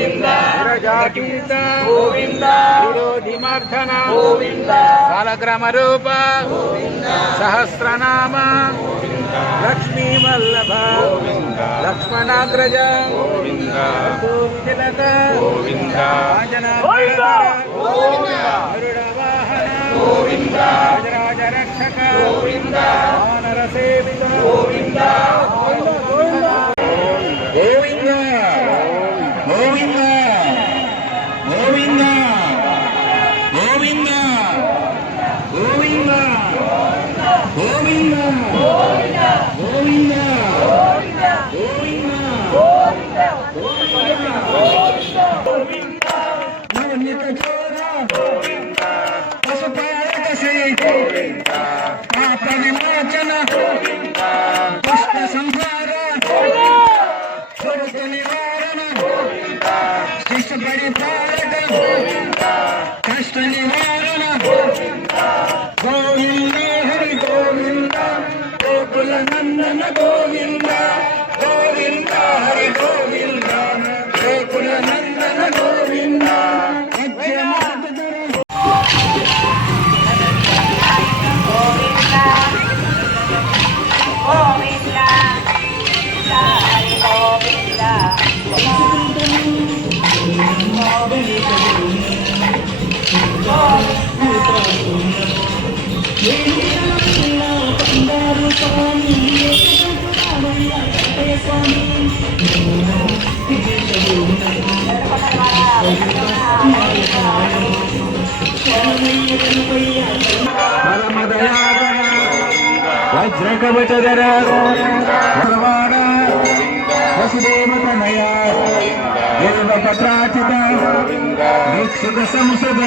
గోవింద విరజాతీత గోవింద విరోధిమర్ధన గోవింద సాలగ్రామ రూప గోవింద సహస్రనామ గోవింద లక్ష్మీ వల్లభ గోవింద లక్ష్మణాగ్రజ గోవింద విజలత గోవింద గోవింద గోవింద రాజరాజ రక్షక గోవింద వానర సేవిత గోవింద గోవింద గోవింద గోవింద గోవింద గోవింద గోవింద గోవింద గోవింద నవనీత చోర గోవింద పశుపాలక శ్రీ గోవింద పాప విమోచన గోవింద దుష్ట సంహార దుర్గ నివారణ గోవింద శిష్య పరిపాలక గోవింద కష్ట నివారణ గోవింద గోవింద హరి గోవింద గోకుల నందన గోవింద గోవింద హరి గోవింద గోకుల నందన గోవింద వజ్రకవచధర సర్వాణ వసుదేవతనయ దేవపత్రాచిత వీక్షుక సంసద